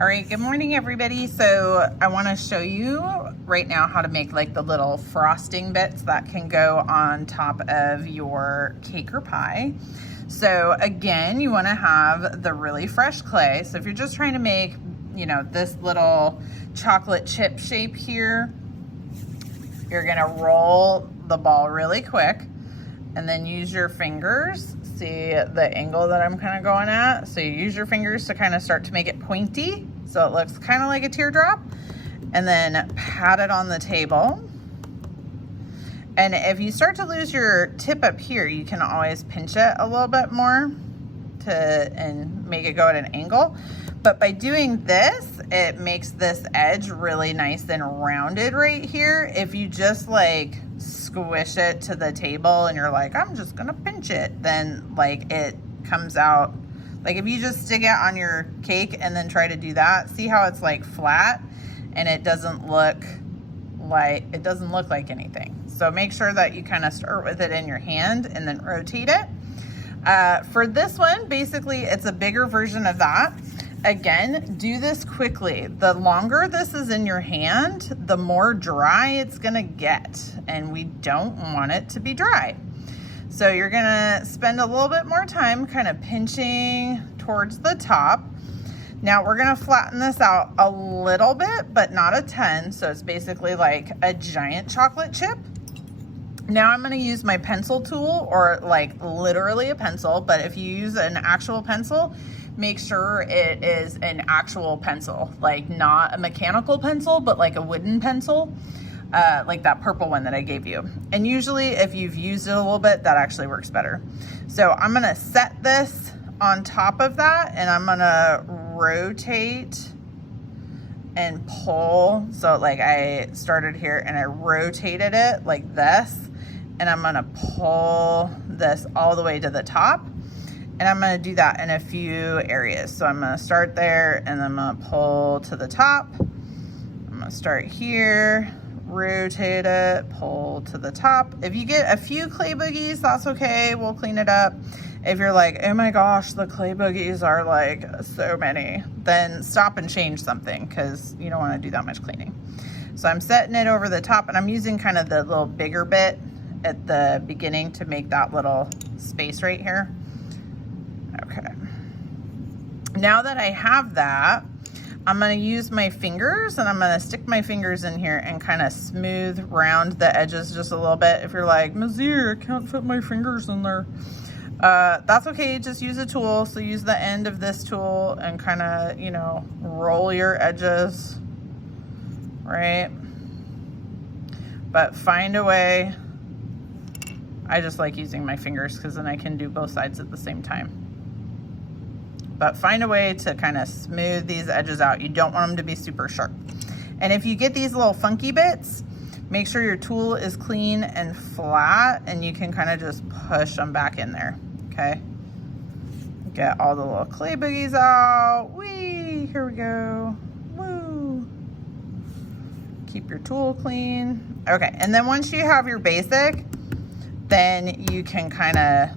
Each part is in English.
All right, good morning everybody. So I want to show you right now how to make like the little frosting bits that can go on top of your cake or pie. So again, you want to have the really fresh clay. So if you're just trying to make, you know, this little chocolate chip shape here, you're gonna roll the ball really quick and then use your fingers. See the angle that I'm kind of going at? So you use your fingers to kind of start to make it pointy so it looks kind of like a teardrop, and then pat it on the table. And if you start to lose your tip up here, you can always pinch it a little bit more and make it go at an angle. But by doing this, it makes this edge really nice and rounded right here. If you just like squish it to the table and you're like, I'm just gonna pinch it, then like it comes out. Like if you just stick it on your cake and then try to do that, see how it's like flat and it doesn't look like anything. So make sure that you kind of start with it in your hand and then rotate it. For this one, basically it's a bigger version of that. Again, do this quickly. The longer this is in your hand, the more dry it's gonna get, and we don't want it to be dry. So you're gonna spend a little bit more time kind of pinching towards the top. Now we're gonna flatten this out a little bit, but not a ton. So it's basically like a giant chocolate chip. Now I'm gonna use my pencil tool, or like literally a pencil, but if you use an actual pencil, make sure it is an actual pencil, like not a mechanical pencil, but like a wooden pencil, like that purple one that I gave you. And usually if you've used it a little bit, that actually works better. So I'm gonna set this on top of that and I'm gonna rotate and pull. So like I started here and I rotated it like this, and I'm gonna pull this all the way to the top. And I'm gonna do that in a few areas. So I'm gonna start there and I'm gonna pull to the top. I'm gonna start here, rotate it, pull to the top. If you get a few clay boogies, that's okay, we'll clean it up. If you're like, oh my gosh, the clay boogies are like so many, then stop and change something, because you don't wanna do that much cleaning. So I'm setting it over the top, and I'm using kind of the little bigger bit at the beginning to make that little space right here. Okay, now that I have that, I'm gonna use my fingers and I'm gonna stick my fingers in here and kind of smooth round the edges just a little bit. If you're like, Mazir, I can't fit my fingers in there, that's okay, just use a tool. So use the end of this tool and kind of, you know, roll your edges, right? But find a way. I just like using my fingers because then I can do both sides at the same time. But find a way to kind of smooth these edges out. You don't want them to be super sharp. And if you get these little funky bits, make sure your tool is clean and flat and you can kind of just push them back in there, okay? Get all the little clay boogies out. Whee, here we go, woo. Keep your tool clean. Okay, and then once you have your basic, then you can kind of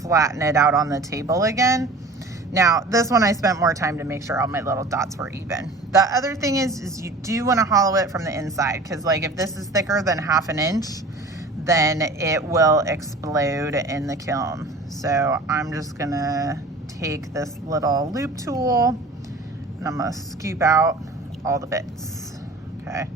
flatten it out on the table again. Now this one I spent more time to make sure all my little dots were even. The other thing is you do want to hollow it from the inside, because like if this is thicker than 1/2 inch, then it will explode in the kiln. So I'm just gonna take this little loop tool and I'm gonna scoop out all the bits, okay?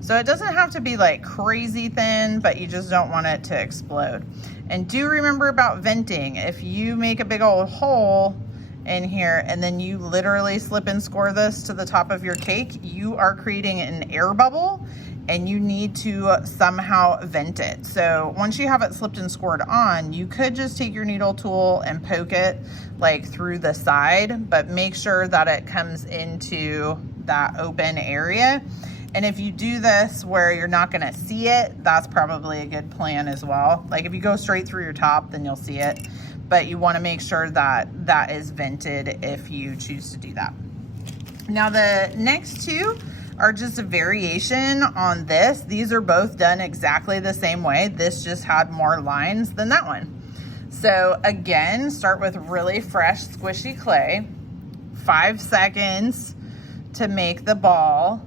So it doesn't have to be like crazy thin, but you just don't want it to explode. And do remember about venting. If you make a big old hole in here and then you literally slip and score this to the top of your cake, you are creating an air bubble and you need to somehow vent it. So once you have it slipped and scored on, you could just take your needle tool and poke it like through the side, but make sure that it comes into that open area. And if you do this where you're not gonna see it, that's probably a good plan as well. Like if you go straight through your top, then you'll see it. But you wanna make sure that that is vented if you choose to do that. Now the next two are just a variation on this. These are both done exactly the same way. This just had more lines than that one. So again, start with really fresh, squishy clay. 5 seconds to make the ball.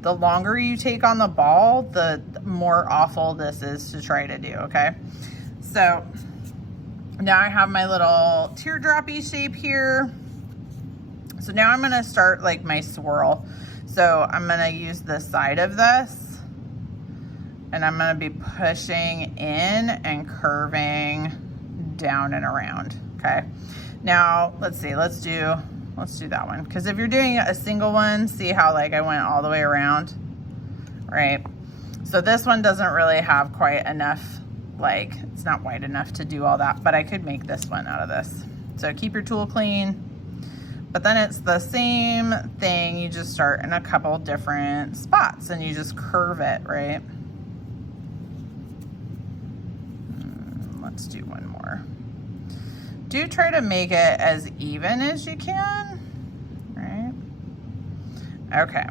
The longer you take on the ball, the more awful this is to try to do, okay? So now I have my little teardroppy shape here. So now I'm gonna start like my swirl. So I'm gonna use the side of this and I'm gonna be pushing in and curving down and around, okay? Now, let's see, let's do that one. Because if you're doing a single one, see how like I went all the way around, right? So this one doesn't really have quite enough, like it's not wide enough to do all that, but I could make this one out of this. So keep your tool clean, but then it's the same thing. You just start in a couple different spots and you just curve it, right? Let's do one more. Do try to make it as even as you can, right? Okay,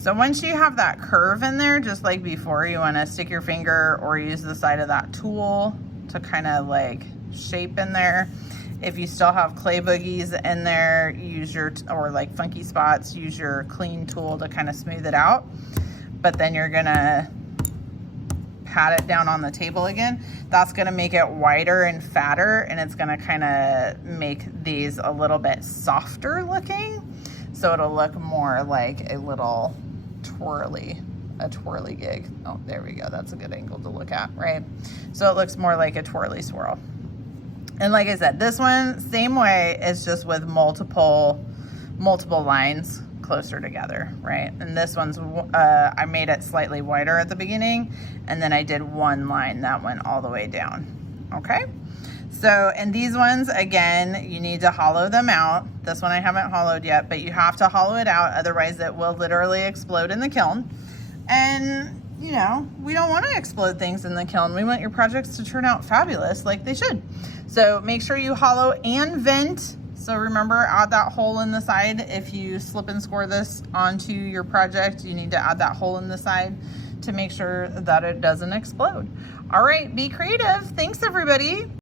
so once you have that curve in there, just like before, you wanna stick your finger or use the side of that tool to kind of like shape in there. If you still have clay boogies in there, use your, or like funky spots, use your clean tool to kind of smooth it out. But then you're gonna pat it down on the table again. That's gonna make it wider and fatter, and it's gonna kind of make these a little bit softer looking. So it'll look more like a little twirly gig. Oh, there we go. That's a good angle to look at, right? So it looks more like a twirly swirl. And like I said, this one, same way, it's just with multiple lines closer together, right? And this one's, I made it slightly wider at the beginning, and then I did one line that went all the way down, okay? So, and these ones, again, you need to hollow them out. This one I haven't hollowed yet, but you have to hollow it out, otherwise it will literally explode in the kiln. And, you know, we don't want to explode things in the kiln. We want your projects to turn out fabulous like they should. So make sure you hollow and vent. So remember, add that hole in the side. If you slip and score this onto your project, you need to add that hole in the side to make sure that it doesn't explode. All right, be creative. Thanks, everybody.